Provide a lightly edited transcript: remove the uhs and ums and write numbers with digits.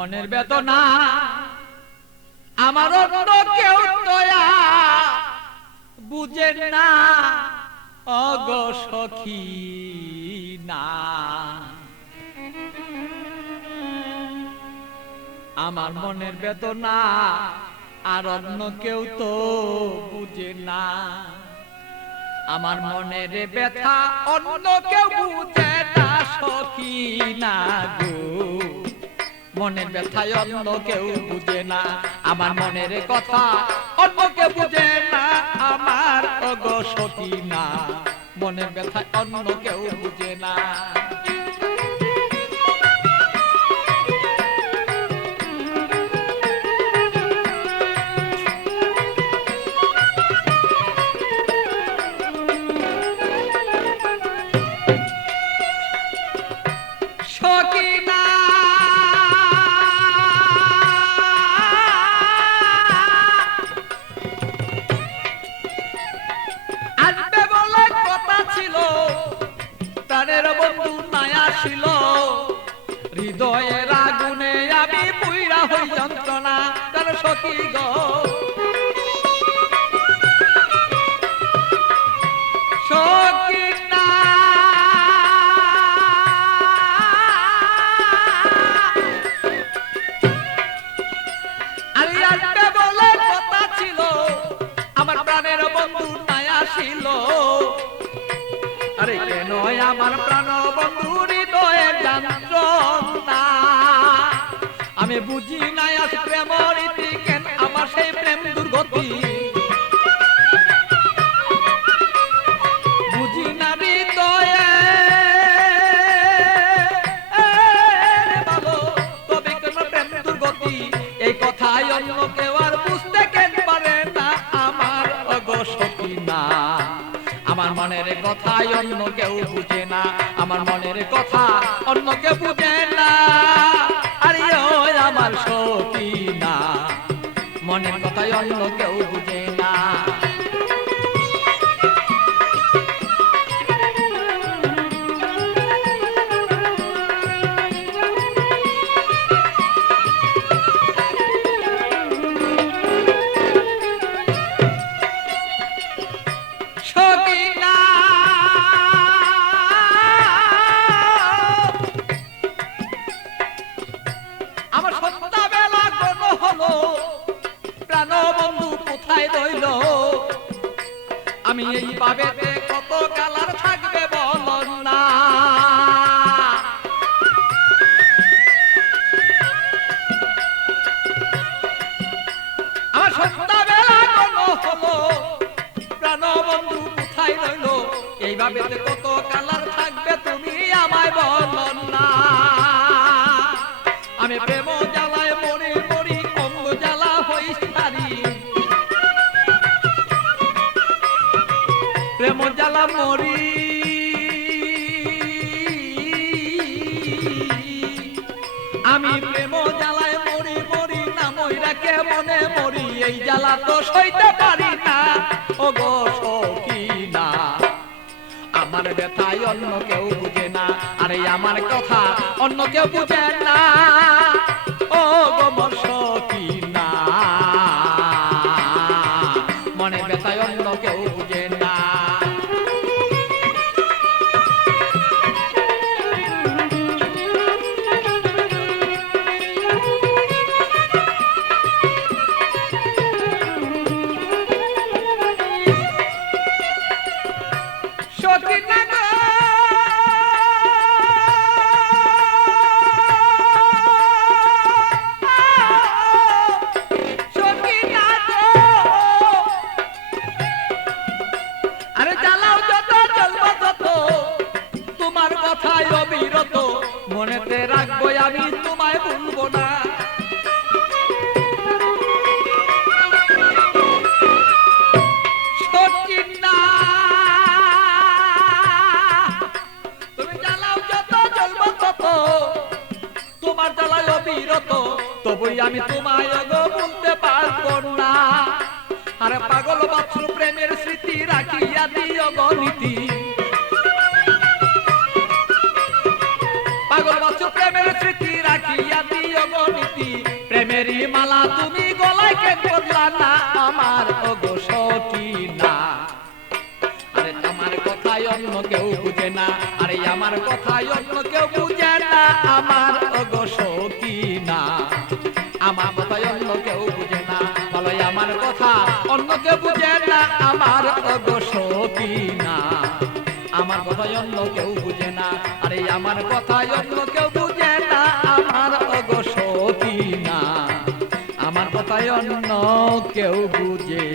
মনের বেদনা আমার অন্য কেউ দয়া বুঝে না অগো সখী না। আমার মনের বেদনা আর অন্য কেউ তো বুঝে না। আমার মনের ব্যথা অন্য কেউ বুঝে না সখী না গো। মনের ব্যথা অন্য কেউ বুঝে না। আমার মনের কথা অন্য কেউ বুঝে না আমার ওগো সখী না। মনের ব্যথা অন্য কেউ বুঝে না। হৃদয়ের আগুনে আমি পুইরা হই যন্ত্রণা তার সখী গো। সখী না আরে আসবে বলে কথা ছিল আমার প্রাণের বন্ধু নাই আসিল। আরে কেন আমার প্রাণ বন্ধু হৃদয়ের যন্ত্রণা আমি বুঝি নাই আজ প্রেম রীতি কেন আমার সেই প্রেম দুর্গতি। বুঝি না হৃদয়ে ভালো তবে কেন প্রেম দুর্গতি। এই কথাই অন্য কেউ আর বুঝতে কেন পারে না আমার ওগো সখী না। আমার মনের কথা অন্য কেউ বুঝে না। আমার মনের কথা অন্য কেউ বুঝে না। আরে ওই আমার সখী না মনের কথা অন্য কেউ বুঝে না। আমি এই পাবেতে কত কালার থাকবে বলন না। আমার সন্ধ্যাবেলা কোনো হলো প্রাণ বন্ধু কোথায় রইল। এই ভাবেতে কত কালার থাকবে তুমি আমায় বলন না। আমি প্রেম জ্বালায় মরি মরি অঙ্গ জ্বালা হই সারি। প্রেম জ্বালা মরি আমি প্রেম জ্বালায় মরি মরি না মইরা কে মনে মরি। এই জ্বালা তো সইতে পারি না ওগো সখী না। আমার ব্যথায় অন্য কেউ বুঝে না। আরে আমার কথা অন্য কেউ বুঝে না ওগো মোর সখী না। মনের ব্যথায় অন্য কেউ বুঝে না। মনেতে রাখবো আমি তোমায় ভুলবো না। সখী না তুমি জ্বালাও যত জ্বলবো তত তোমার জ্বালায় অবিরত তবুই আমি তোমায় গো ভুলতে পারবো না। আরে পাগল বাছুর প্রেমের স্মৃতি রাখিয়া দিও গো নীতি। পাগল বাছুর প্রেমের স্মৃতি রাখিয়া দিও গো নীতি। করলা না আমার ওগো সখী না। আরে আমার কথাই অন্য কেউ বুঝে না, আরে আমার কথাই অন্য কেউ বুঝে না আমার ওগো সখী না। আমার কথাই অন্য কেউ বুঝে না, বলো আমার কথা অন্য কেউ বুঝে না আমার ওগো সখী না। আমার কথাই অন্য কেউ বুঝে না, আরে আমার কথাই অন্য কেউ বুঝে না আমার ওগো সখী না। আমার কথাই অন্য কেউ বুঝে